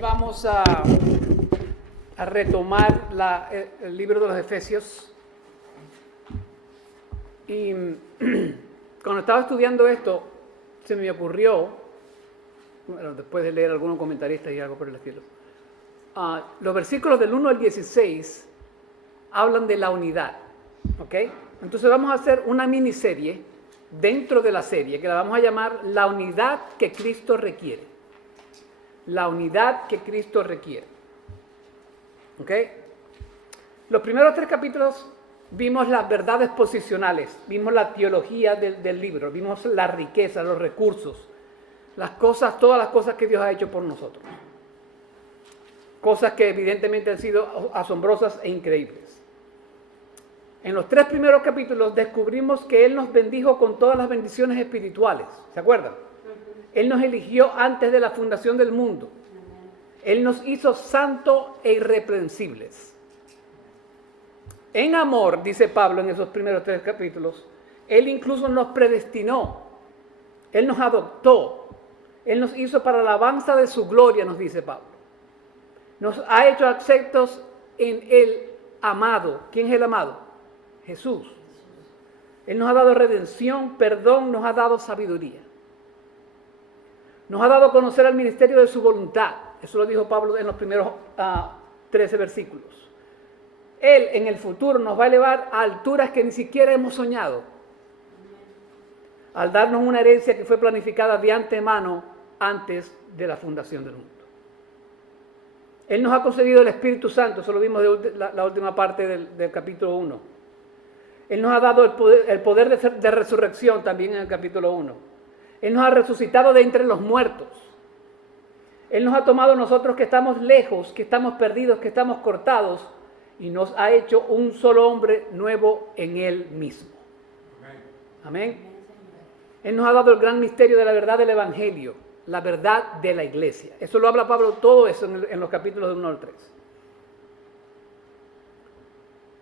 vamos a retomar el libro de los Efesios. Y cuando estaba estudiando esto, se me ocurrió, bueno, después de leer algunos comentaristas y algo por el estilo, los versículos del 1 al 16 hablan de la unidad, ¿ok? Entonces vamos a hacer una miniserie dentro de la serie que la vamos a llamar La unidad que Cristo requiere. La unidad que Cristo requiere. ¿Ok? Los primeros 3 capítulos vimos las verdades posicionales, vimos la teología del libro, vimos la riqueza, los recursos, las cosas, todas las cosas que Dios ha hecho por nosotros. Cosas que evidentemente han sido asombrosas e increíbles. En los 3 primeros capítulos descubrimos que Él nos bendijo con todas las bendiciones espirituales. ¿Se acuerdan? Él nos eligió antes de la fundación del mundo. Él nos hizo santos e irreprensibles. En amor, dice Pablo en esos primeros 3 capítulos, Él incluso nos predestinó. Él nos adoptó. Él nos hizo para la alabanza de su gloria, nos dice Pablo. Nos ha hecho aceptos en el amado. ¿Quién es el amado? Jesús. Él nos ha dado redención, perdón, nos ha dado sabiduría. Nos ha dado a conocer el ministerio de su voluntad. Eso lo dijo Pablo en los primeros 13 versículos. Él en el futuro nos va a elevar a alturas que ni siquiera hemos soñado. Al darnos una herencia que fue planificada de antemano antes de la fundación del mundo. Él nos ha concedido el Espíritu Santo. Eso lo vimos de la última parte del capítulo 1. Él nos ha dado el poder de resurrección también en el capítulo 1. Él nos ha resucitado de entre los muertos. Él nos ha tomado nosotros que estamos lejos, que estamos perdidos, que estamos cortados, y nos ha hecho un solo hombre nuevo en Él mismo. Amén. Él nos ha dado el gran misterio de la verdad del Evangelio, la verdad de la iglesia. Eso lo habla Pablo, todo eso en los capítulos del 1 al 3.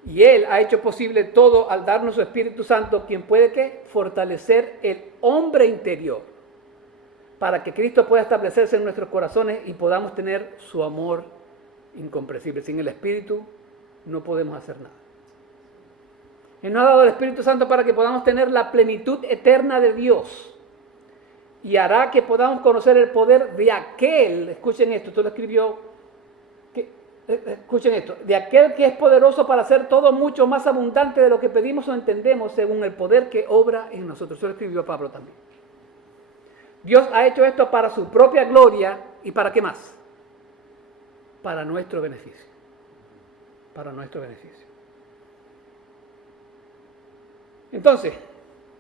Y Él ha hecho posible todo al darnos su Espíritu Santo, quien puede ¿qué? Fortalecer el hombre interior para que Cristo pueda establecerse en nuestros corazones y podamos tener su amor incomprensible. Sin el Espíritu no podemos hacer nada. Él nos ha dado el Espíritu Santo para que podamos tener la plenitud eterna de Dios y hará que podamos conocer el poder de aquel, escuchen esto, esto lo escribió, escuchen esto, de aquel que es poderoso para hacer todo mucho más abundante de lo que pedimos o entendemos según el poder que obra en nosotros. Eso lo escribió Pablo también. Dios ha hecho esto para su propia gloria y ¿para qué más? Para nuestro beneficio. Para nuestro beneficio. Entonces,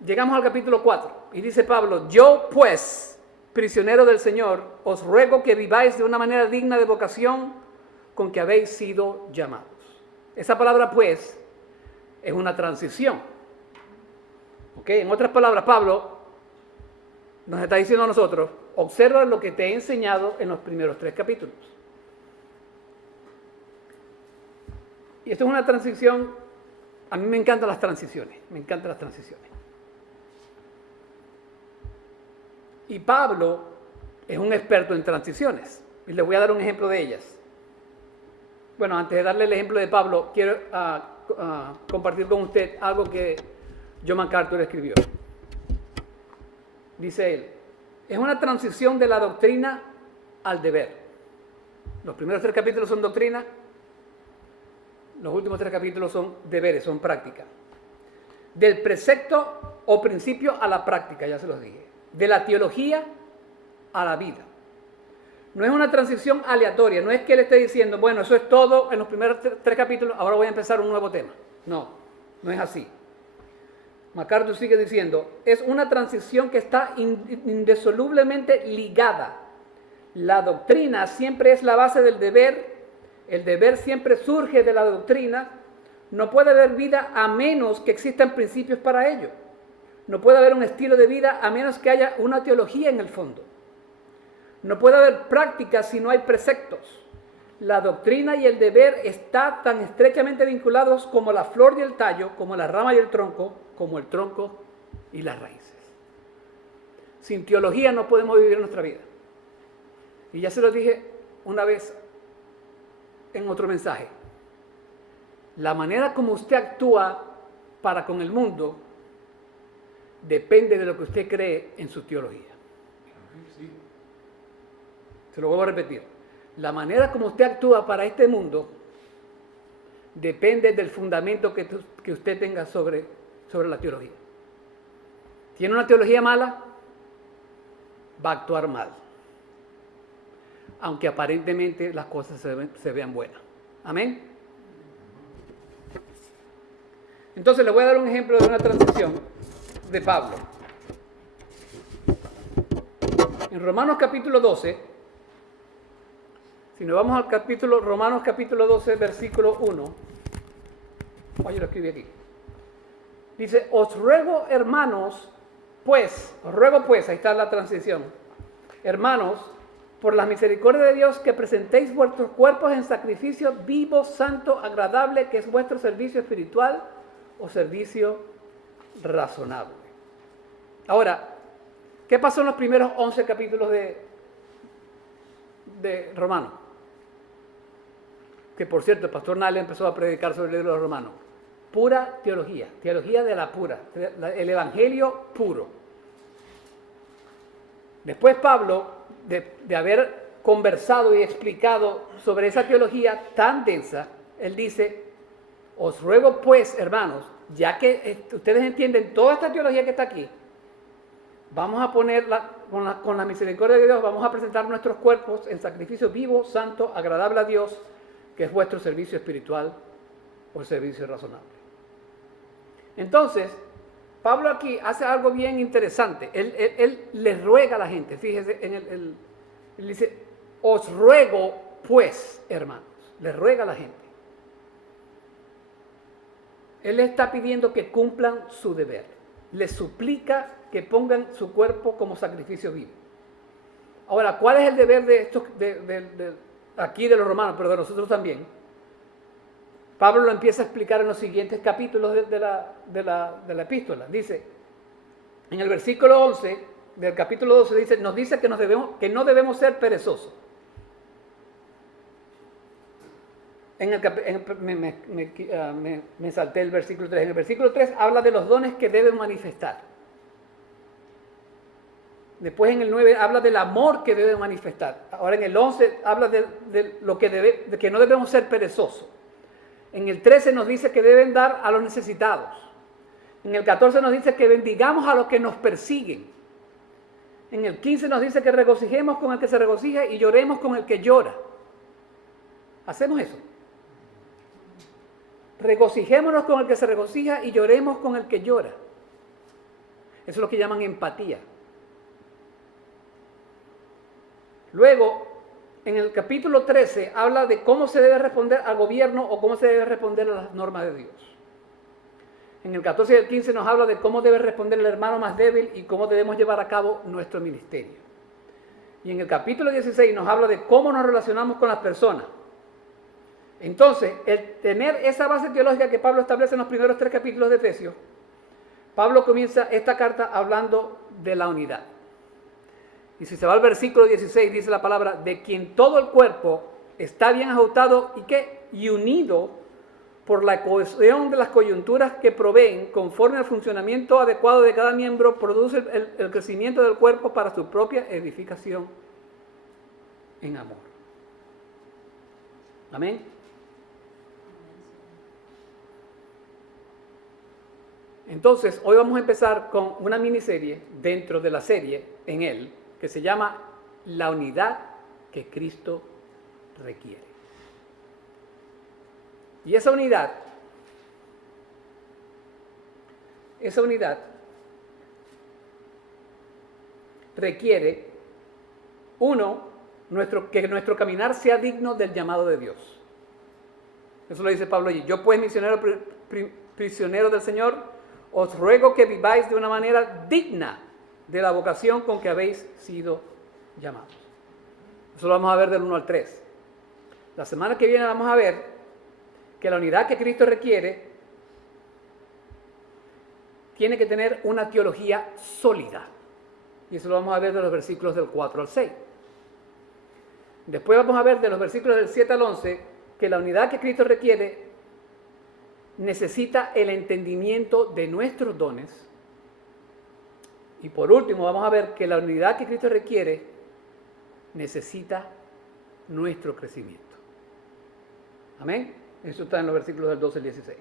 llegamos al capítulo 4 y dice Pablo, yo pues, prisionero del Señor, os ruego que viváis de una manera digna de vocación con que habéis sido llamados. Esa palabra pues es una transición. ¿Ok? En otras palabras, Pablo nos está diciendo a nosotros, observa lo que te he enseñado en los primeros 3 capítulos. Y esto es una transición, a mí me encantan las transiciones, me encantan las transiciones. Y Pablo es un experto en transiciones, y les voy a dar un ejemplo de ellas. Bueno, antes de darle el ejemplo de Pablo, quiero compartir con usted algo que John MacArthur escribió. Dice él, es una transición de la doctrina al deber. Los primeros 3 capítulos son doctrina, los últimos 3 capítulos son deberes, son práctica. Del precepto o principio a la práctica, ya se los dije. De la teología a la vida. No es una transición aleatoria, no es que él esté diciendo, bueno, eso es todo en los primeros 3 capítulos, ahora voy a empezar un nuevo tema. No, no es así. MacArthur sigue diciendo, es una transición que está indisolublemente ligada. La doctrina siempre es la base del deber, el deber siempre surge de la doctrina, no puede haber vida a menos que existan principios para ello. No puede haber un estilo de vida a menos que haya una teología en el fondo. No puede haber práctica si no hay preceptos. La doctrina y el deber están tan estrechamente vinculados como la flor y el tallo, como la rama y el tronco, como el tronco y las raíces. Sin teología no podemos vivir nuestra vida. Y ya se lo dije una vez en otro mensaje. La manera como usted actúa para con el mundo depende de lo que usted cree en su teología. Sí. Se lo vuelvo a repetir. La manera como usted actúa para este mundo depende del fundamento que usted tenga sobre la teología. ¿Tiene una teología mala? Va a actuar mal. Aunque aparentemente las cosas se vean buenas. Amén. Entonces les voy a dar un ejemplo de una transición de Pablo. En Romanos capítulo 12, si nos vamos al capítulo, Romanos capítulo 12, versículo 1, yo lo escribí aquí. Dice, os ruego hermanos, ahí está la transición. Hermanos, por la misericordia de Dios, que presentéis vuestros cuerpos en sacrificio vivo, santo, agradable, que es vuestro servicio espiritual o servicio razonable. Ahora, ¿qué pasó en los primeros 11 capítulos de Romanos? Que por cierto, el pastor Nale empezó a predicar sobre el libro de los Romanos. Pura teología de la pura, el evangelio puro. Después Pablo, de haber conversado y explicado sobre esa teología tan densa, él dice, os ruego pues, hermanos, ya que ustedes entienden toda esta teología que está aquí, vamos a ponerla con la misericordia de Dios, vamos a presentar nuestros cuerpos en sacrificio vivo, santo, agradable a Dios, que es vuestro servicio espiritual o servicio razonable. Entonces, Pablo aquí hace algo bien interesante. Él le ruega a la gente, fíjese, él dice, os ruego pues, hermanos, le ruega a la gente. Él le está pidiendo que cumplan su deber. Le suplica que pongan su cuerpo como sacrificio vivo. Ahora, ¿cuál es el deber de estos, aquí de los romanos, pero de nosotros también? Pablo lo empieza a explicar en los siguientes capítulos de la epístola. Dice, en el versículo 11 del capítulo 12, nos dice que no debemos ser perezosos. Me salté el versículo 3. En el versículo 3 habla de los dones que deben manifestar. Después en el 9 habla del amor que deben manifestar. Ahora en el 11 habla de lo de que no debemos ser perezosos. En el 13 nos dice que deben dar a los necesitados. En el 14 nos dice que bendigamos a los que nos persiguen. En el 15 nos dice que regocijemos con el que se regocija y lloremos con el que llora. ¿Hacemos eso? Regocijémonos con el que se regocija y lloremos con el que llora. Eso es lo que llaman empatía. Luego, en el capítulo 13 habla de cómo se debe responder al gobierno o cómo se debe responder a las normas de Dios. En el 14 y el 15 nos habla de cómo debe responder el hermano más débil y cómo debemos llevar a cabo nuestro ministerio. Y en el capítulo 16 nos habla de cómo nos relacionamos con las personas. Entonces, el tener esa base teológica que Pablo establece en los primeros 3 capítulos de Efesios, Pablo comienza esta carta hablando de la unidad. Y si se va al versículo 16, dice la palabra, de quien todo el cuerpo está bien ajustado y unido por la cohesión de las coyunturas que proveen, conforme al funcionamiento adecuado de cada miembro, produce el crecimiento del cuerpo para su propia edificación en amor. Amén. Entonces, hoy vamos a empezar con una miniserie dentro de la serie en él, que se llama La unidad que Cristo requiere. Y esa unidad requiere, que nuestro caminar sea digno del llamado de Dios. Eso lo dice Pablo allí. Yo pues, prisionero del Señor, os ruego que viváis de una manera digna de la vocación con que habéis sido llamados. Eso lo vamos a ver del 1 al 3. La semana que viene vamos a ver que la unidad que Cristo requiere tiene que tener una teología sólida. Y eso lo vamos a ver de los versículos del 4 al 6. Después vamos a ver de los versículos del 7 al 11 que la unidad que Cristo requiere necesita el entendimiento de nuestros dones. Y por último vamos a ver que la unidad que Cristo requiere necesita nuestro crecimiento. Amén. Eso está en los versículos del 12 al 16.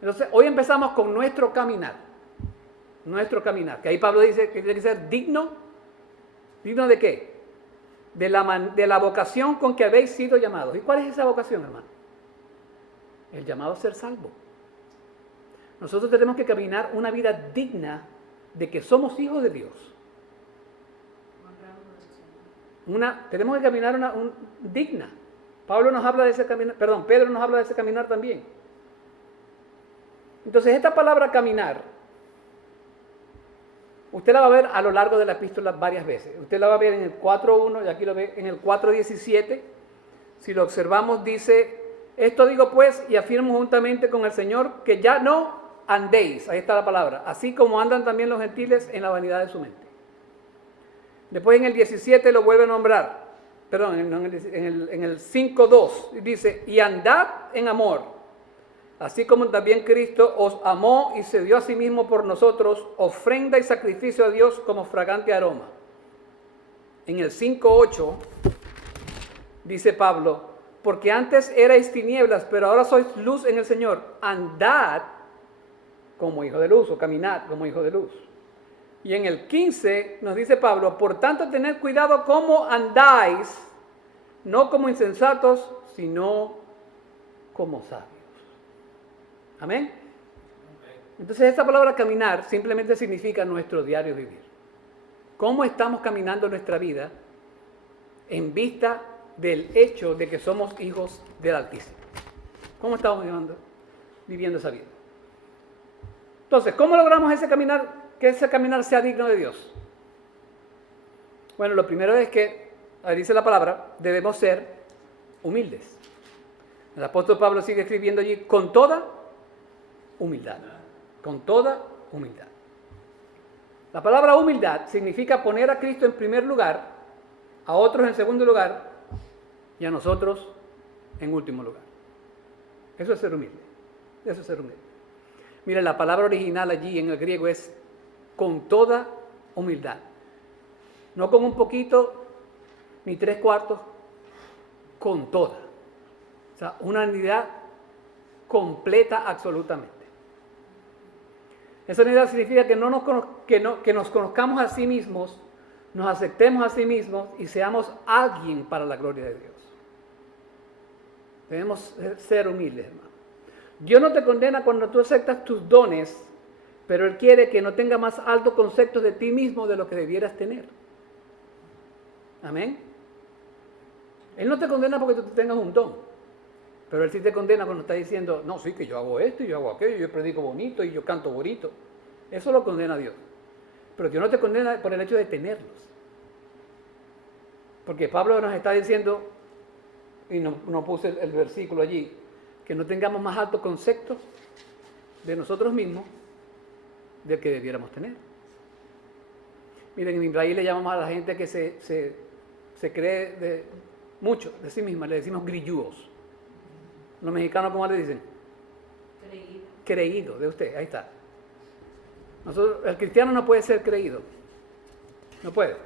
Entonces, hoy empezamos con nuestro caminar. Nuestro caminar. Que ahí Pablo dice que tiene que ser digno. ¿Digno de qué? De la vocación con que habéis sido llamados. ¿Y cuál es esa vocación, hermano? El llamado a ser salvo. Nosotros tenemos que caminar una vida digna de que somos hijos de Dios. Tenemos que caminar digna. Pedro nos habla de ese caminar también. Entonces, esta palabra caminar, usted la va a ver a lo largo de la epístola varias veces. Usted la va a ver en el 4.1 y aquí lo ve en el 4.17. Si lo observamos, dice: esto digo pues y afirmo juntamente con el Señor que ya no andéis, ahí está la palabra, así como andan también los gentiles en la vanidad de su mente. Después en el 17 lo vuelve a nombrar, en el 5.2 dice: y andad en amor, así como también Cristo os amó y se dio a sí mismo por nosotros, ofrenda y sacrificio a Dios como fragante aroma. En el 5.8 dice Pablo: porque antes erais tinieblas, pero ahora sois luz en el Señor. Andad como hijo de luz, o caminad como hijo de luz. Y en el 15 nos dice Pablo: por tanto, tened cuidado cómo andáis, no como insensatos, sino como sabios. Amén. Entonces, esta palabra caminar simplemente significa nuestro diario vivir. ¿Cómo estamos caminando nuestra vida en vista del hecho de que somos hijos del Altísimo? ¿Cómo estamos viviendo esa vida? Entonces, ¿cómo logramos que ese caminar sea digno de Dios? Bueno, lo primero es que, ahí dice la palabra, debemos ser humildes. El apóstol Pablo sigue escribiendo allí: con toda humildad. Con toda humildad. La palabra humildad significa poner a Cristo en primer lugar, a otros en segundo lugar y a nosotros en último lugar. Eso es ser humilde. Eso es ser humilde. Mira, la palabra original allí en el griego es con toda humildad. No con un poquito, ni 3/4, con toda. O sea, una unidad completa absolutamente. Esa unidad significa que nos conozcamos a sí mismos, nos aceptemos a sí mismos y seamos alguien para la gloria de Dios. Debemos ser humildes, hermano. Dios no te condena cuando tú aceptas tus dones, pero Él quiere que no tengas más alto concepto de ti mismo de lo que debieras tener. Amén. Él no te condena porque tú tengas un don, pero Él sí te condena cuando está diciendo: no, sí, que yo hago esto y yo hago aquello, yo predico bonito y yo canto bonito. Eso lo condena Dios. Pero Dios no te condena por el hecho de tenerlos. Porque Pablo nos está diciendo, y no puse el versículo allí, que no tengamos más alto concepto de nosotros mismos del que debiéramos tener. Miren, en Israel le llamamos a la gente que se cree mucho de sí misma, le decimos grillúos. Los mexicanos, ¿cómo le dicen? Creído. Creído, de usted, ahí está. El cristiano no puede ser creído. No puede.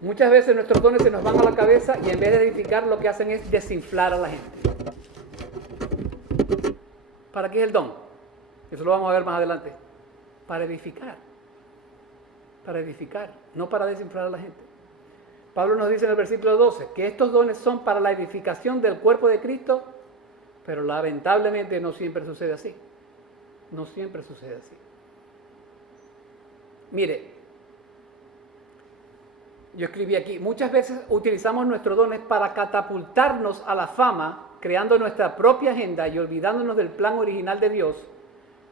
Muchas veces nuestros dones se nos van a la cabeza y en vez de edificar, lo que hacen es desinflar a la gente. ¿Para qué es el don? Eso lo vamos a ver más adelante. Para edificar. Para edificar, no para desinflar a la gente. Pablo nos dice en el versículo 12 que estos dones son para la edificación del cuerpo de Cristo, pero lamentablemente no siempre sucede así. No siempre sucede así. Mire, yo escribí aquí: muchas veces utilizamos nuestros dones para catapultarnos a la fama, creando nuestra propia agenda y olvidándonos del plan original de Dios,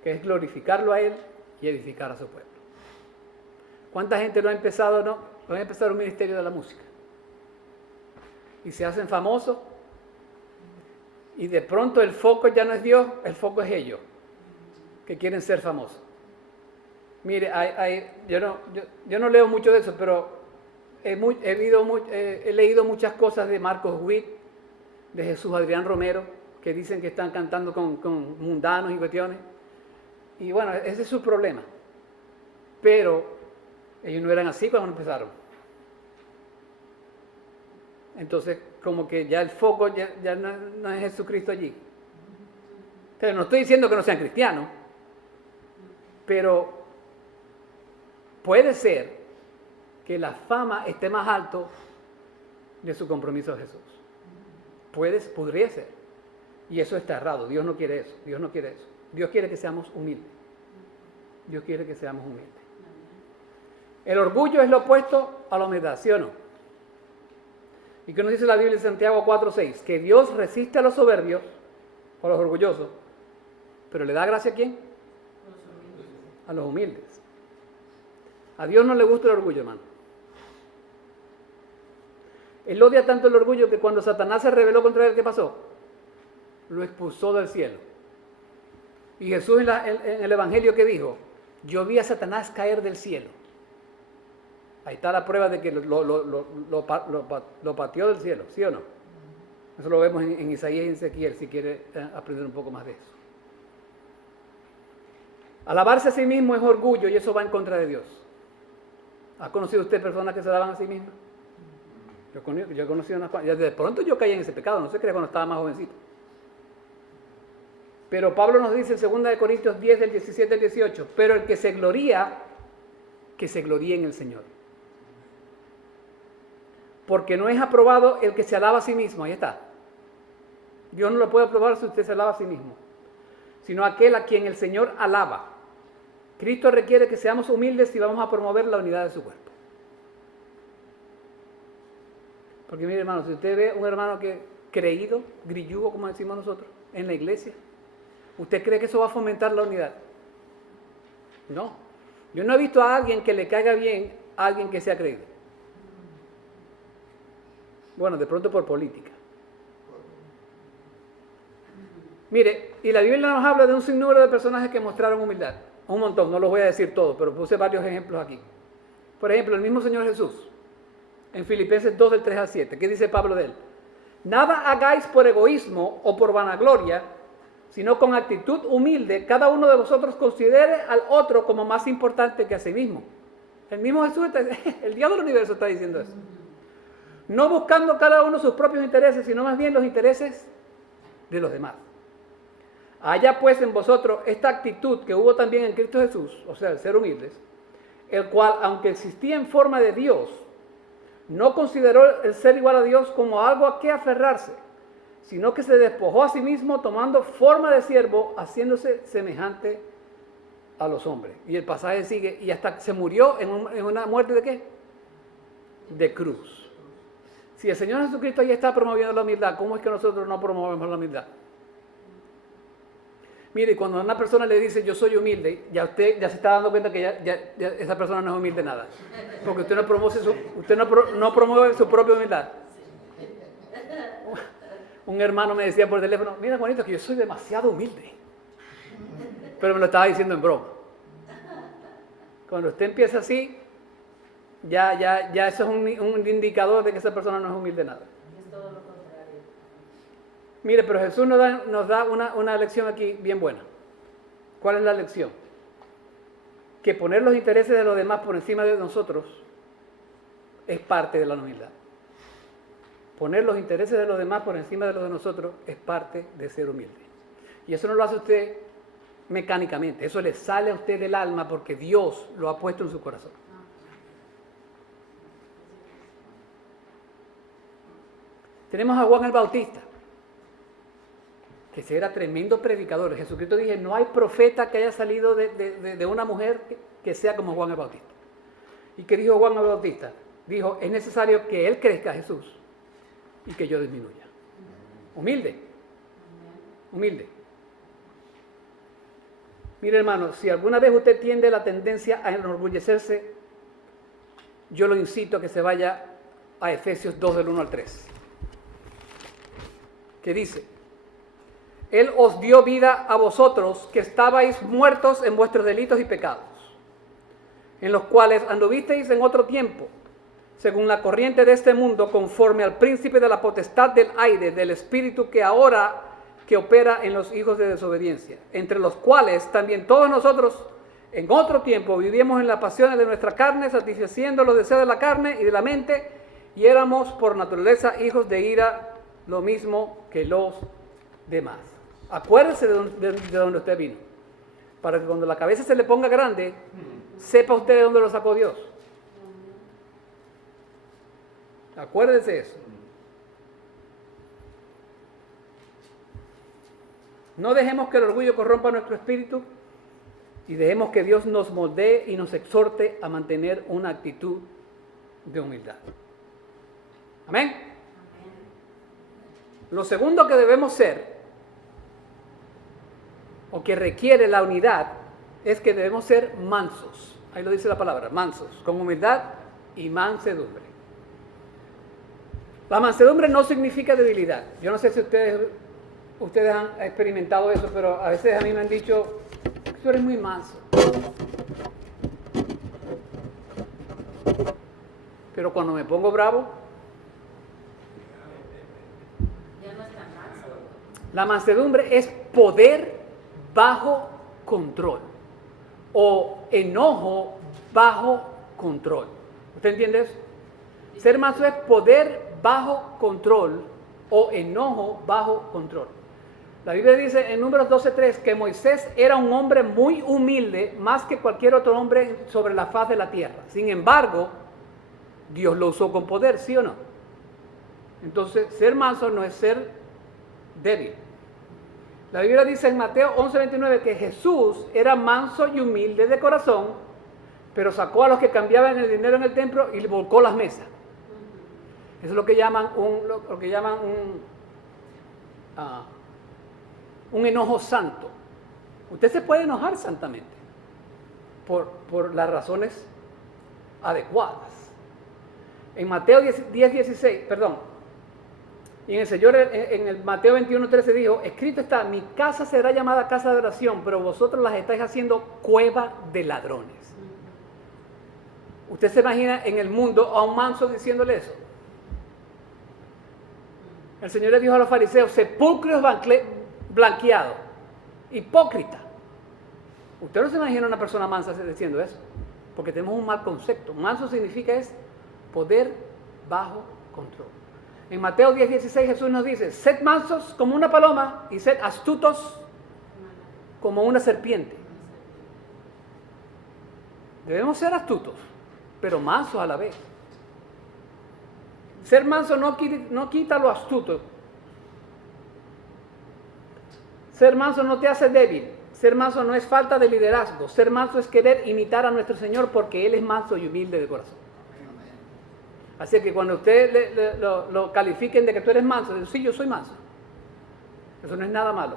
que es glorificarlo a Él y edificar a su pueblo. ¿Cuánta gente no ha empezado un ministerio de la música? Y se hacen famosos, y de pronto el foco ya no es Dios, el foco es ellos, que quieren ser famosos. Mire, yo no leo mucho de eso, pero he leído muchas cosas de Marcos Witt, de Jesús Adrián Romero, que dicen que están cantando con mundanos y cuestiones. Y bueno, ese es su problema. Pero ellos no eran así cuando empezaron. Entonces, como que ya el foco ya no es Jesucristo allí. Entonces, no estoy diciendo que no sean cristianos, pero puede ser que la fama esté más alto de su compromiso a Jesús. Podría ser. Y eso está errado. Dios no quiere eso. Dios no quiere eso. Dios quiere que seamos humildes. Dios quiere que seamos humildes. El orgullo es lo opuesto a la humildad, ¿sí o no? ¿Y qué nos dice la Biblia en Santiago 4:6? Que Dios resiste a los soberbios, o a los orgullosos, pero le da gracia ¿a quién? A los humildes. A Dios no le gusta el orgullo, hermano. Él odia tanto el orgullo que cuando Satanás se rebeló contra él, ¿qué pasó? Lo expulsó del cielo. Y Jesús en el Evangelio, ¿qué dijo? Yo vi a Satanás caer del cielo. Ahí está la prueba de que lo pateó del cielo, ¿sí o no? Eso lo vemos en Isaías y en Ezequiel, si quiere aprender un poco más de eso. Alabarse a sí mismo es orgullo y eso va en contra de Dios. ¿Ha conocido usted personas que se alaban a sí mismas? Yo he conocido unas cuantas. De pronto yo caí en ese pecado, no se crea cuando estaba más jovencito. Pero Pablo nos dice en 2 Corintios 10, del 17 al 18, pero el que se gloría en el Señor. Porque no es aprobado el que se alaba a sí mismo, ahí está. Dios no lo puede aprobar si usted se alaba a sí mismo, sino aquel a quien el Señor alaba. Cristo requiere que seamos humildes si vamos a promover la unidad de su cuerpo. Porque mire, hermano, si usted ve un hermano que creído, grillugo, como decimos nosotros, en la iglesia, ¿usted cree que eso va a fomentar la unidad? No. Yo no he visto a alguien que le caiga bien a alguien que sea creído. Bueno, de pronto por política. Mire, y la Biblia nos habla de un sinnúmero de personajes que mostraron humildad. Un montón, no los voy a decir todos, pero puse varios ejemplos aquí. Por ejemplo, el mismo Señor Jesús, en Filipenses 2, del 3 al 7. ¿Qué dice Pablo de él? Nada hagáis por egoísmo o por vanagloria, sino con actitud humilde, cada uno de vosotros considere al otro como más importante que a sí mismo. El mismo Jesús, el Dios del universo está diciendo eso. No buscando cada uno sus propios intereses, sino más bien los intereses de los demás. Haya pues en vosotros esta actitud que hubo también en Cristo Jesús, o sea, el ser humildes, el cual, aunque existía en forma de Dios, no consideró el ser igual a Dios como algo a qué aferrarse, sino que se despojó a sí mismo tomando forma de siervo, haciéndose semejante a los hombres. Y el pasaje sigue, y hasta se murió en una muerte ¿de qué? De cruz. Si el Señor Jesucristo ya está promoviendo la humildad, ¿cómo es que nosotros no promovemos la humildad? Mire, cuando a una persona le dice yo soy humilde, ya usted ya se está dando cuenta que ya esa persona no es humilde nada. Porque usted no promueve su propia humildad. Un hermano me decía por teléfono, mira Juanito, que yo soy demasiado humilde. Pero me lo estaba diciendo en broma. Cuando usted empieza así, ya eso es un indicador de que esa persona no es humilde nada. Es todo lo contrario. Mire, pero Jesús nos da una lección aquí bien buena. ¿Cuál es la lección? Que poner los intereses de los demás por encima de nosotros es parte de la humildad. Poner los intereses de los demás por encima de los de nosotros es parte de ser humilde. Y eso no lo hace usted mecánicamente, eso le sale a usted del alma porque Dios lo ha puesto en su corazón. Tenemos a Juan el Bautista, que ese era tremendo predicador. Jesucristo dice, no hay profeta que haya salido de una mujer que sea como Juan el Bautista. ¿Y qué dijo Juan el Bautista? Dijo, es necesario que él crezca, Jesús, y que yo disminuya. Humilde. Humilde. Mire, hermano, si alguna vez usted tiende la tendencia a enorgullecerse, yo lo incito a que se vaya a Efesios 2, del 1 al 3. Que dice, Él os dio vida a vosotros que estabais muertos en vuestros delitos y pecados, en los cuales anduvisteis en otro tiempo, según la corriente de este mundo, conforme al príncipe de la potestad del aire, del espíritu que ahora que opera en los hijos de desobediencia, entre los cuales también todos nosotros en otro tiempo vivíamos en las pasiones de nuestra carne, satisfaciendo los deseos de la carne y de la mente, y éramos por naturaleza hijos de ira, lo mismo que los demás. Acuérdese de donde usted vino, para que cuando la cabeza se le ponga grande, sepa usted de dónde lo sacó Dios. Acuérdese de eso. No dejemos que el orgullo corrompa nuestro espíritu y dejemos que Dios nos moldee y nos exhorte a mantener una actitud de humildad. Amén. Lo segundo que debemos ser, o que requiere la unidad, es que debemos ser mansos. Ahí lo dice la palabra, mansos, con humildad y mansedumbre. La mansedumbre no significa debilidad. Yo no sé si ustedes han experimentado eso, pero a veces a mí me han dicho, tú eres muy manso. Pero cuando me pongo bravo, Ya no es tan manso. la mansedumbre es poder bajo control o enojo bajo control. ¿Usted entiende eso? Ser manso es poder bajo control o enojo bajo control. La Biblia dice en Números 12:3 que Moisés era un hombre muy humilde, más que cualquier otro hombre sobre la faz de la tierra. Sin embargo, Dios lo usó con poder, ¿sí o no? Entonces, ser manso no es ser débil. La Biblia dice en Mateo 11:29 que Jesús era manso y humilde de corazón, pero sacó a los que cambiaban el dinero en el templo y le volcó las mesas. Eso es lo que llaman un enojo santo. Usted se puede enojar santamente por las razones adecuadas. En Mateo 10:16, y en el Señor en el Mateo 21:13 dijo, escrito está, mi casa será llamada casa de oración, pero vosotros las estáis haciendo cueva de ladrones. ¿Usted se imagina en el mundo a un manso diciéndole eso? El Señor le dijo a los fariseos, sepulcros blanqueados, hipócrita. Usted no se imagina a una persona mansa diciendo eso, porque tenemos un mal concepto. Manso significa es poder bajo control. En Mateo 10:16 Jesús nos dice, sed mansos como una paloma y sed astutos como una serpiente. Debemos ser astutos, pero mansos a la vez. Ser manso no quita lo astuto. Ser manso no te hace débil. Ser manso no es falta de liderazgo. Ser manso es querer imitar a nuestro Señor porque Él es manso y humilde de corazón. Así que cuando usted lo califiquen de que tú eres manso, dice, sí, yo soy manso. Eso no es nada malo.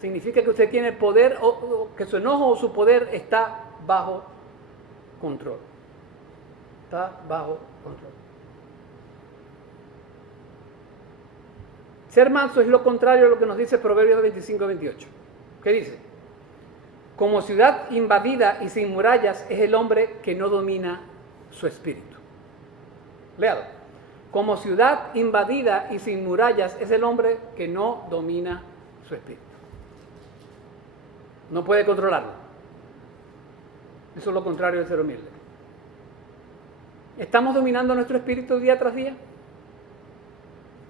Significa que usted tiene poder o que su enojo o su poder está bajo control. Está bajo control. Ser manso es lo contrario a lo que nos dice Proverbios 25:28. ¿Qué dice? Como ciudad invadida y sin murallas es el hombre que no domina su espíritu. Léalo. Como ciudad invadida y sin murallas es el hombre que no domina su espíritu. No puede controlarlo. Eso es lo contrario de ser humilde. ¿Estamos dominando nuestro espíritu día tras día?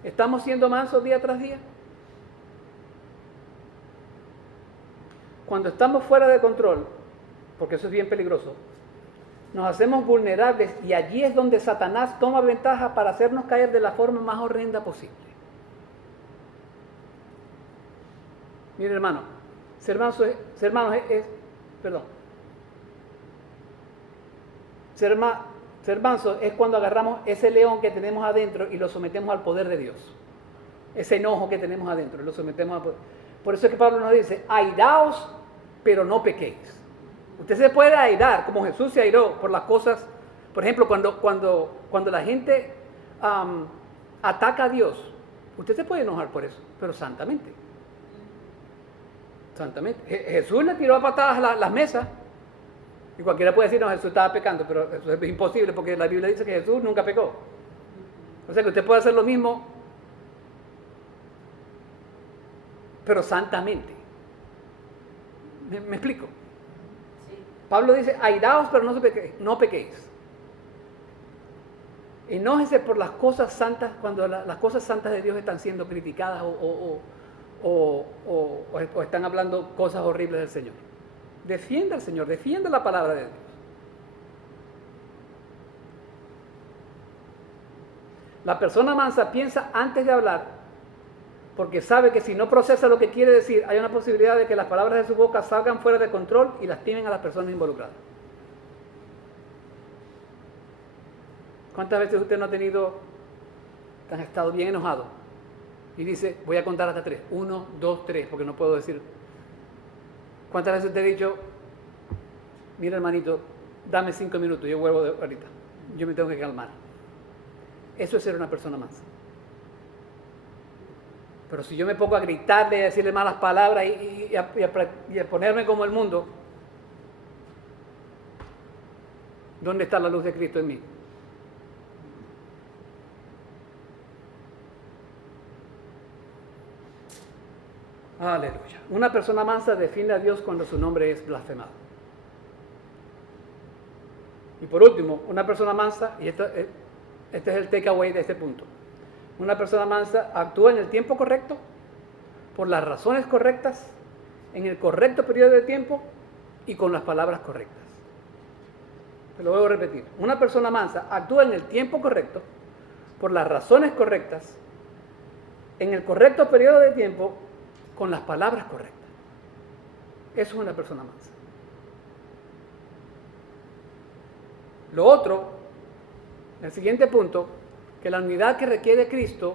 ¿Estamos siendo mansos día tras día? Cuando estamos fuera de control, porque eso es bien peligroso, nos hacemos vulnerables y allí es donde Satanás toma ventaja para hacernos caer de la forma más horrenda posible. Mire, hermano, ser manso es cuando agarramos ese león que tenemos adentro y lo sometemos al poder de Dios. Ese enojo que tenemos adentro y lo sometemos al poder. Por eso es que Pablo nos dice, airaos, pero no pequéis. Usted se puede airar, como Jesús se airó por las cosas. Por ejemplo, cuando la gente ataca a Dios, usted se puede enojar por eso, pero santamente. Santamente. Jesús le tiró a patadas las mesas. Y cualquiera puede decir, no, Jesús estaba pecando, pero eso es imposible porque la Biblia dice que Jesús nunca pecó. O sea que usted puede hacer lo mismo, pero santamente. ¿Me explico? Sí. Pablo dice, airaos, pero no pequéis. Enójese por las cosas santas cuando las cosas santas de Dios están siendo criticadas o están hablando cosas horribles del Señor. Defienda al Señor, defienda la palabra de Dios. La persona mansa piensa antes de hablar porque sabe que si no procesa lo que quiere decir, hay una posibilidad de que las palabras de su boca salgan fuera de control y lastimen a las personas involucradas. ¿Cuántas veces usted no ha estado bien enojado? Y dice, voy a contar hasta 3. 1, 2, 3, porque no puedo decir. ¿Cuántas veces usted ha dicho, mira hermanito, dame 5 minutos, yo vuelvo ahorita, yo me tengo que calmar? Eso es ser una persona mansa. Pero si yo me pongo a gritarle, a decirle malas palabras y a ponerme como el mundo, ¿dónde está la luz de Cristo en mí? Aleluya. Una persona mansa defiende a Dios cuando su nombre es blasfemado. Y por último, una persona mansa, y este es el takeaway de este punto. Una persona mansa actúa en el tiempo correcto, por las razones correctas, en el correcto periodo de tiempo y con las palabras correctas. Te lo vuelvo a repetir. Una persona mansa actúa en el tiempo correcto, por las razones correctas, en el correcto periodo de tiempo, con las palabras correctas. Eso es una persona mansa. Lo otro, el siguiente punto, que la unidad que requiere Cristo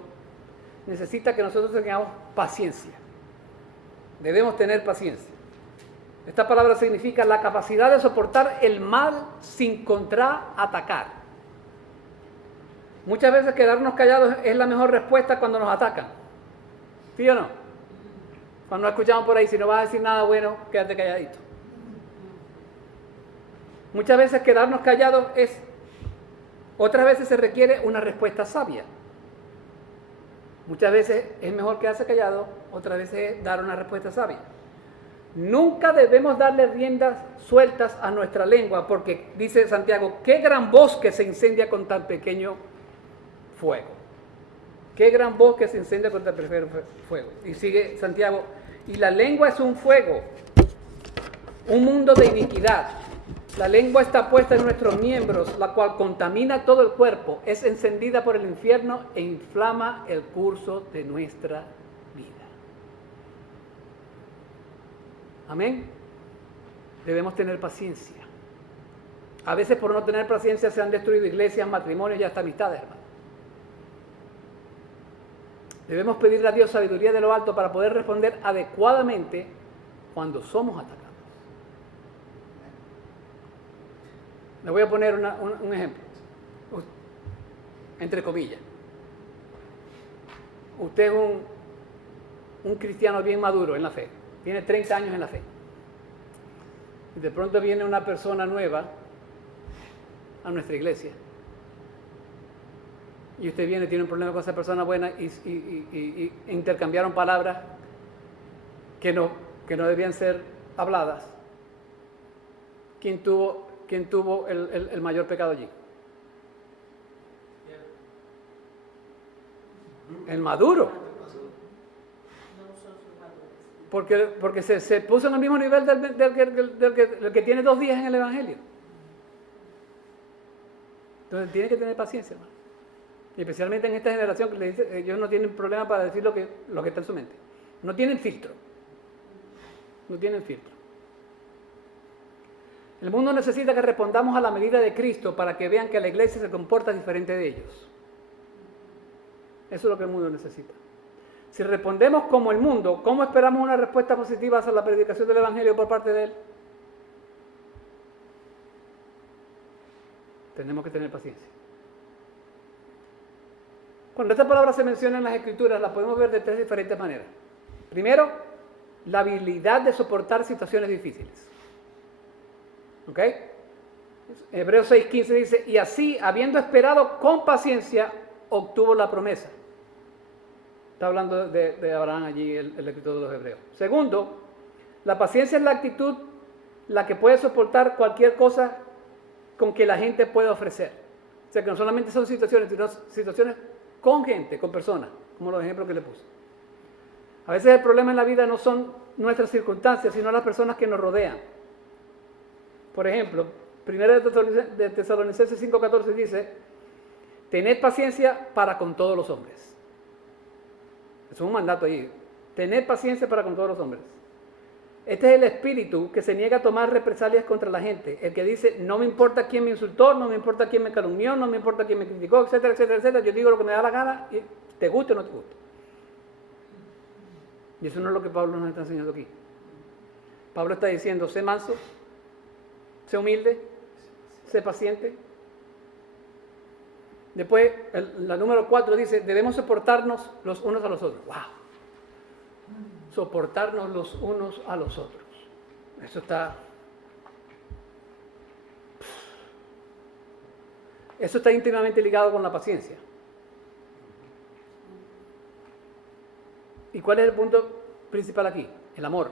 necesita que nosotros tengamos paciencia. Debemos tener paciencia. Esta palabra significa la capacidad de soportar el mal sin contraatacar. Muchas veces quedarnos callados es la mejor respuesta cuando nos atacan. ¿Sí o no? Cuando nos escuchamos por ahí, si no vas a decir nada bueno, quédate calladito. Muchas veces quedarnos callados otras veces se requiere una respuesta sabia. Muchas veces es mejor quedarse callado, otras veces es dar una respuesta sabia. Nunca debemos darle riendas sueltas a nuestra lengua, porque dice Santiago, qué gran bosque se incendia con tan pequeño fuego. Qué gran bosque se incendia con tan pequeño fuego. Y sigue Santiago, y la lengua es un fuego, un mundo de iniquidad. La lengua está puesta en nuestros miembros, la cual contamina todo el cuerpo, es encendida por el infierno e inflama el curso de nuestra vida. Amén. Debemos tener paciencia. A veces por no tener paciencia se han destruido iglesias, matrimonios y hasta amistades, hermano. Debemos pedirle a Dios sabiduría de lo alto para poder responder adecuadamente cuando somos atacados. Le voy a poner un ejemplo, entre comillas. Usted es un cristiano bien maduro en la fe, tiene 30 años en la fe. Y de pronto viene una persona nueva a nuestra iglesia. Y usted viene, tiene un problema con esa persona buena y intercambiaron palabras que no debían ser habladas. ¿Quién tuvo el mayor pecado allí? El maduro. Porque se puso en el mismo nivel del que tiene 2 días en el Evangelio. Entonces tiene que tener paciencia, hermano. Y especialmente en esta generación que le dice, ellos no tienen problema para decir lo que está en su mente. No tienen filtro. No tienen filtro. El mundo necesita que respondamos a la medida de Cristo para que vean que la iglesia se comporta diferente de ellos. Eso es lo que el mundo necesita. Si respondemos como el mundo, ¿cómo esperamos una respuesta positiva hacia la predicación del Evangelio por parte de él? Tenemos que tener paciencia. Cuando esta palabra se menciona en las Escrituras, la podemos ver de 3 diferentes maneras. Primero, la habilidad de soportar situaciones difíciles. ¿Ok? Hebreos 6:15 dice, y así, habiendo esperado con paciencia, obtuvo la promesa. Está hablando de Abraham allí, el escritor de los Hebreos. Segundo, la paciencia es la actitud la que puede soportar cualquier cosa con que la gente pueda ofrecer. O sea, que no solamente son situaciones, sino situaciones con gente, con personas, como los ejemplos que le puse. A veces el problema en la vida no son nuestras circunstancias, sino las personas que nos rodean. Por ejemplo, 1 de Tesalonicenses 5:14 dice, tened paciencia para con todos los hombres. Es un mandato ahí. Tened paciencia para con todos los hombres. Este es el espíritu que se niega a tomar represalias contra la gente. El que dice, no me importa quién me insultó, no me importa quién me calumnió, no me importa quién me criticó, etcétera, etcétera, etcétera. Yo digo lo que me da la gana y te guste o no te guste. Y eso no es lo que Pablo nos está enseñando aquí. Pablo está diciendo, sé manso, sé humilde, sé paciente. Después, la número 4 dice, debemos soportarnos los unos a los otros. ¡Wow! Soportarnos los unos a los otros. Eso está íntimamente ligado con la paciencia. ¿Y cuál es el punto principal aquí? El amor.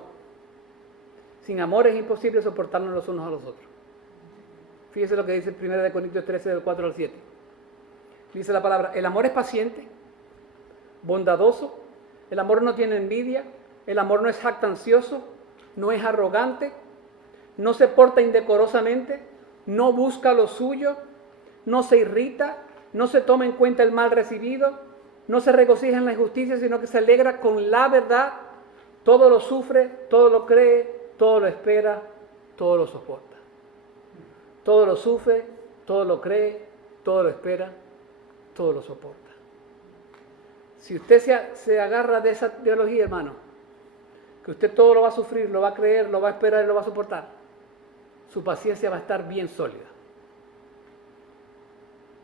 Sin amor es imposible soportarnos los unos a los otros. Fíjese lo que dice 1 Corintios 13, del 4 al 7. Dice la palabra, el amor es paciente, bondadoso, el amor no tiene envidia, el amor no es jactancioso, no es arrogante, no se porta indecorosamente, no busca lo suyo, no se irrita, no se toma en cuenta el mal recibido, no se regocija en la injusticia, sino que se alegra con la verdad, todo lo sufre, todo lo cree, todo lo espera, todo lo soporta. Todo lo sufre, todo lo cree, todo lo espera, todo lo soporta. Si usted se agarra de esa teología, hermano, que usted todo lo va a sufrir, lo va a creer, lo va a esperar y lo va a soportar, su paciencia va a estar bien sólida.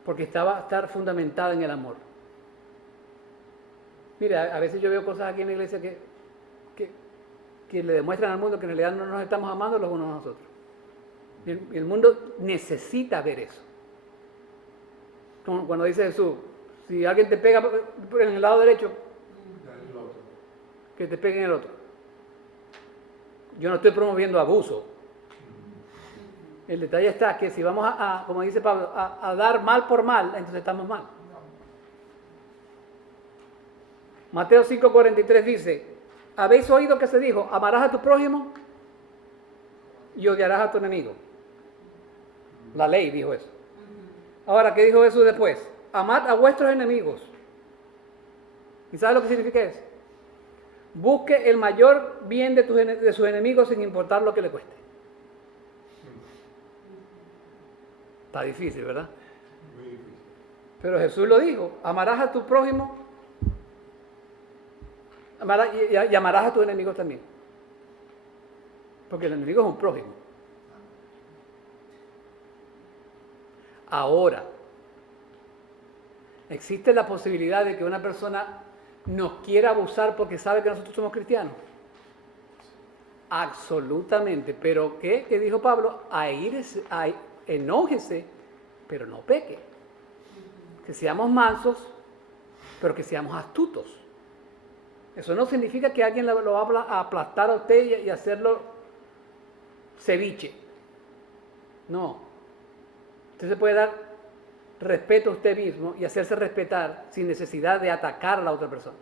Porque va a estar fundamentada en el amor. Mira, a veces yo veo cosas aquí en la iglesia que le demuestran al mundo que en realidad no nos estamos amando los unos a nosotros. Y el mundo necesita ver eso. Como cuando dice Jesús, si alguien te pega en el lado derecho, que te pegue en el otro. Yo no estoy promoviendo abuso. El detalle está que si vamos como dice Pablo, a dar mal por mal, entonces estamos mal. Mateo 5:43 dice, ¿habéis oído que se dijo, amarás a tu prójimo y odiarás a tu enemigo? La ley dijo eso. Ahora, ¿qué dijo Jesús después? Amad a vuestros enemigos. ¿Y sabes lo que significa eso? Busque el mayor bien de sus enemigos sin importar lo que le cueste. Está difícil, ¿verdad? Muy difícil. Pero Jesús lo dijo, amarás a tu prójimo y amarás a tus enemigos también. Porque el enemigo es un prójimo. Ahora, ¿existe la posibilidad de que una persona nos quiera abusar porque sabe que nosotros somos cristianos? Absolutamente. ¿Pero qué? ¿Qué dijo Pablo? Enójese, pero no peque. Que seamos mansos, pero que seamos astutos. Eso no significa que alguien lo va a aplastar a usted y hacerlo ceviche. No. Usted se puede dar respeto a usted mismo y hacerse respetar sin necesidad de atacar a la otra persona.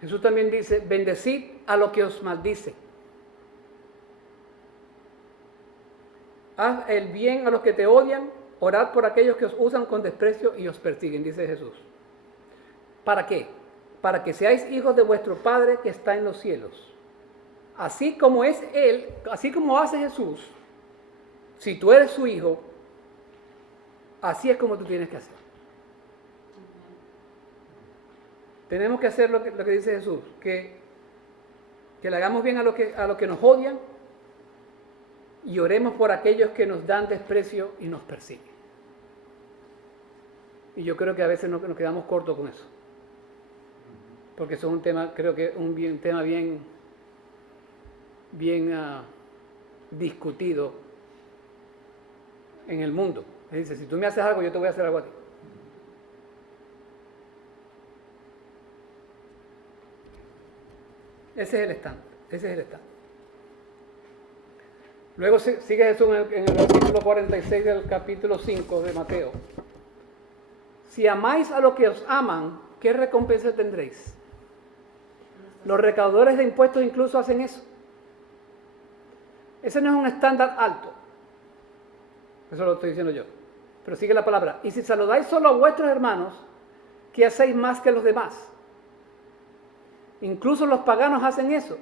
Jesús también dice, bendecid a lo que os maldice. Haz el bien a los que te odian, orad por aquellos que os usan con desprecio y os persiguen, dice Jesús. ¿Para qué? Para que seáis hijos de vuestro Padre que está en los cielos. Así como es Él, así como hace Jesús, si tú eres su hijo, así es como tú tienes que hacer. Tenemos que hacer lo que dice Jesús, que le hagamos bien a los que nos odian y oremos por aquellos que nos dan desprecio y nos persiguen. Y yo creo que a veces nos quedamos cortos con eso. Porque eso es un tema, creo que un tema bien discutido en el mundo. Él dice, si tú me haces algo, yo te voy a hacer algo a ti. Ese es el estándar, ese es el estándar. Luego sigue Jesús en el versículo 46 del capítulo 5 de Mateo. Si amáis a los que os aman, ¿qué recompensa tendréis? Los recaudadores de impuestos incluso hacen eso. Ese no es un estándar alto. Eso lo estoy diciendo yo. Pero sigue la palabra. Y si saludáis solo a vuestros hermanos, ¿qué hacéis más que los demás? Incluso los paganos hacen eso.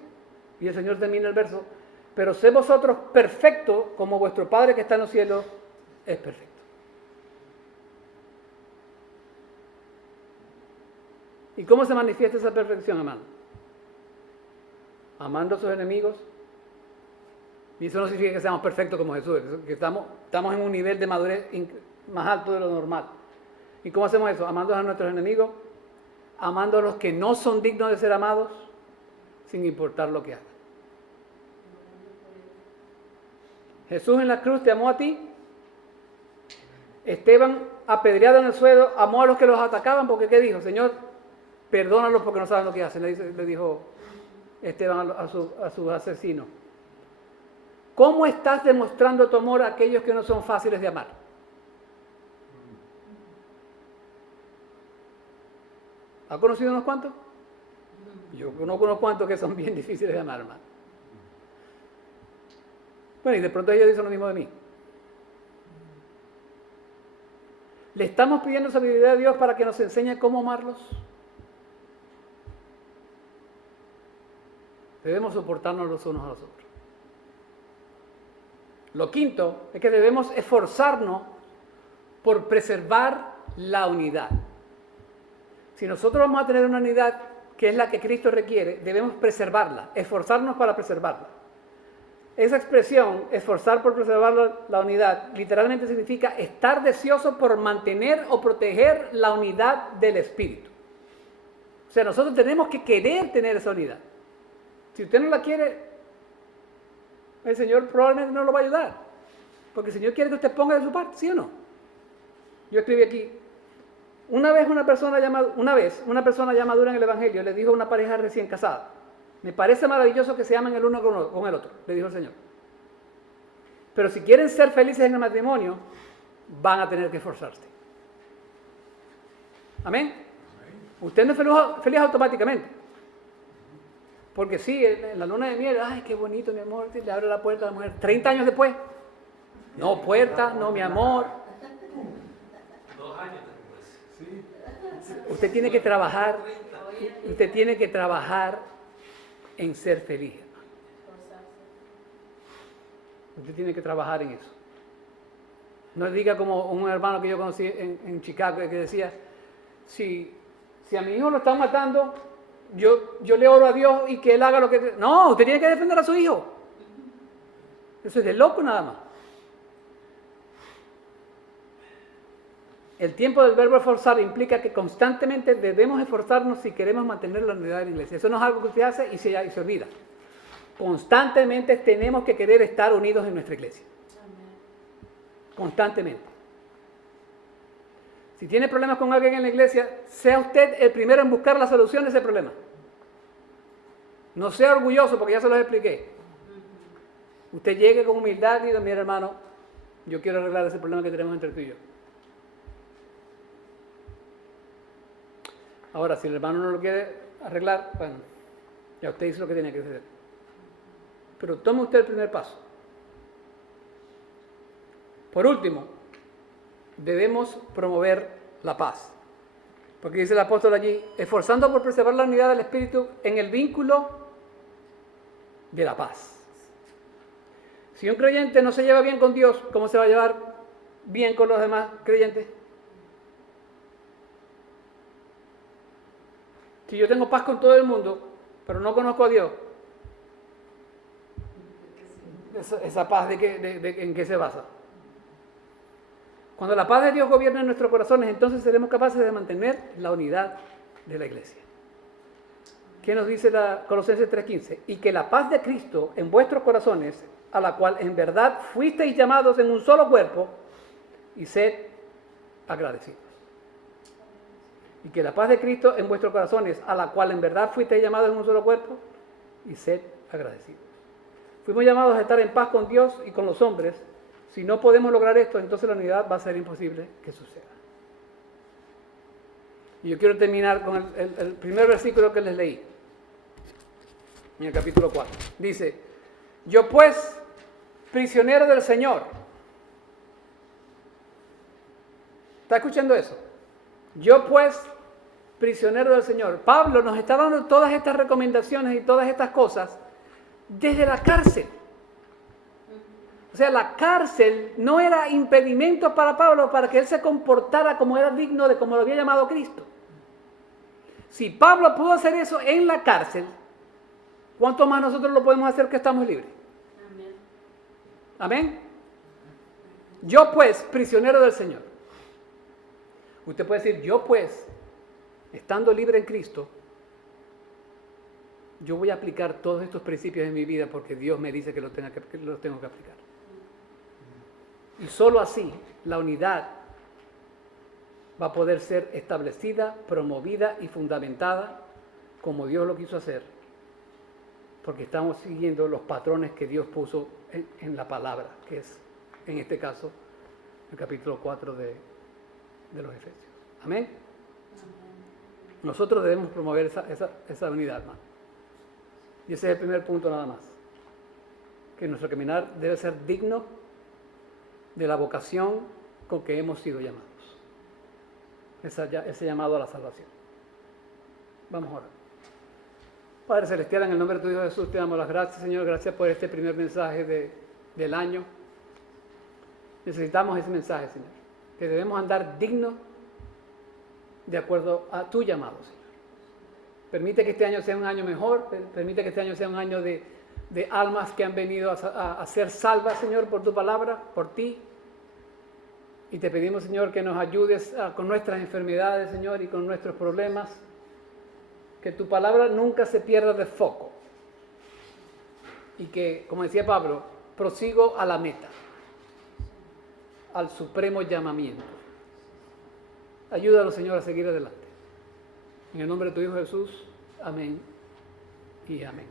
Y el Señor termina el verso. Pero sé vosotros perfectos como vuestro Padre que está en los cielos es perfecto. ¿Y cómo se manifiesta esa perfección, hermano? Amando a sus enemigos. Y eso no significa que seamos perfectos como Jesús, que estamos en un nivel de madurez más alto de lo normal. ¿Y cómo hacemos eso? Amando a nuestros enemigos, amando a los que no son dignos de ser amados, sin importar lo que hagan. Jesús en la cruz te amó a ti. Esteban, apedreado en el suelo, amó a los que los atacaban, porque ¿qué dijo? Señor, perdónalos porque no saben lo que hacen, le dijo Esteban a su asesino. ¿Cómo estás demostrando tu amor a aquellos que no son fáciles de amar? ¿Ha conocido unos cuantos? Yo conozco unos cuantos que son bien difíciles de amar, hermano. Bueno, y de pronto ellos dicen lo mismo de mí. ¿Le estamos pidiendo sabiduría a Dios para que nos enseñe cómo amarlos? Debemos soportarnos los unos a los otros. Lo quinto es que debemos esforzarnos por preservar la unidad. Si nosotros vamos a tener una unidad que es la que Cristo requiere, debemos preservarla, esforzarnos para preservarla. Esa expresión, esforzar por preservar la unidad, literalmente significa estar deseoso por mantener o proteger la unidad del Espíritu. O sea, nosotros tenemos que querer tener esa unidad. Si usted no la quiere, el Señor probablemente no lo va a ayudar. Porque el Señor quiere que usted ponga de su parte, ¿sí o no? Yo escribí aquí. Una vez una persona ya madura en el Evangelio le dijo a una pareja recién casada: me parece maravilloso que se amen el uno con el otro, le dijo el Señor. Pero si quieren ser felices en el matrimonio, van a tener que esforzarse. ¿Amén? Usted no es feliz automáticamente. Porque sí, en la luna de miel, ay, qué bonito, mi amor, le abre la puerta a la mujer. 30 años después, no puerta, no mi amor. 2 años después. Usted tiene que trabajar en ser feliz. Usted tiene que trabajar en eso. No diga como un hermano que yo conocí en Chicago que decía, si a mi hijo lo están matando, yo le oro a Dios y que él haga lo que... No, usted tiene que defender a su hijo. Eso es de loco nada más. El tiempo del verbo esforzar implica que constantemente debemos esforzarnos si queremos mantener la unidad de la iglesia. Eso no es algo que usted hace y se olvida. Constantemente tenemos que querer estar unidos en nuestra iglesia. Constantemente. Si tiene problemas con alguien en la iglesia, sea usted el primero en buscar la solución de ese problema. No sea orgulloso, porque ya se los expliqué. Usted llegue con humildad y diga: mira, hermano, yo quiero arreglar ese problema que tenemos entre tú y yo. Ahora, si el hermano no lo quiere arreglar, bueno, ya usted hizo lo que tiene que hacer. Pero tome usted el primer paso. Por último, debemos promover la paz. Porque dice el apóstol allí, esforzando por preservar la unidad del Espíritu en el vínculo de la paz. Si un creyente no se lleva bien con Dios, ¿cómo se va a llevar bien con los demás creyentes? Si yo tengo paz con todo el mundo, pero no conozco a Dios, esa paz ¿en qué se basa? Cuando la paz de Dios gobierna en nuestros corazones, entonces seremos capaces de mantener la unidad de la iglesia. ¿Qué nos dice Colosenses 3:15? Y que la paz de Cristo en vuestros corazones, a la cual en verdad fuisteis llamados en un solo cuerpo, y sed agradecidos. Y que la paz de Cristo en vuestros corazones, a la cual en verdad fuisteis llamados en un solo cuerpo, y sed agradecidos. Fuimos llamados a estar en paz con Dios y con los hombres. Si no podemos lograr esto, entonces la unidad va a ser imposible que suceda. Y yo quiero terminar con el primer versículo que les leí, en el capítulo 4. Dice, yo pues, prisionero del Señor. ¿Está escuchando eso? Yo pues, prisionero del Señor. Pablo nos está dando todas estas recomendaciones y todas estas cosas desde la cárcel. O sea, la cárcel no era impedimento para Pablo para que él se comportara como era digno de como lo había llamado Cristo. Si Pablo pudo hacer eso en la cárcel, ¿cuánto más nosotros lo podemos hacer que estamos libres? Amén. Amén. Yo pues, prisionero del Señor. Usted puede decir, yo pues, estando libre en Cristo, yo voy a aplicar todos estos principios en mi vida porque Dios me dice que los tengo que aplicar. Y solo así la unidad va a poder ser establecida, promovida y fundamentada como Dios lo quiso hacer, porque estamos siguiendo los patrones que Dios puso en la palabra, que es, en este caso, el capítulo 4 de los Efesios. Amén. Nosotros debemos promover esa unidad, hermano. Y ese es el primer punto nada más. Que nuestro caminar debe ser digno de la vocación con que hemos sido llamados. Ese llamado a la salvación. Vamos a orar. Padre Celestial, en el nombre de tu Hijo Jesús, te damos las gracias, Señor. Gracias por este primer mensaje del año. Necesitamos ese mensaje, Señor. Que debemos andar dignos de acuerdo a tu llamado, Señor. Permite que este año sea un año mejor. Permite que este año sea un año de almas que han venido a ser salvas, Señor, por tu palabra, por ti. Y te pedimos, Señor, que nos ayudes con nuestras enfermedades, Señor, y con nuestros problemas. Que tu palabra nunca se pierda de foco. Y que, como decía Pablo, prosigo a la meta, al supremo llamamiento. Ayúdanos, Señor, a seguir adelante. En el nombre de tu Hijo Jesús, amén y amén.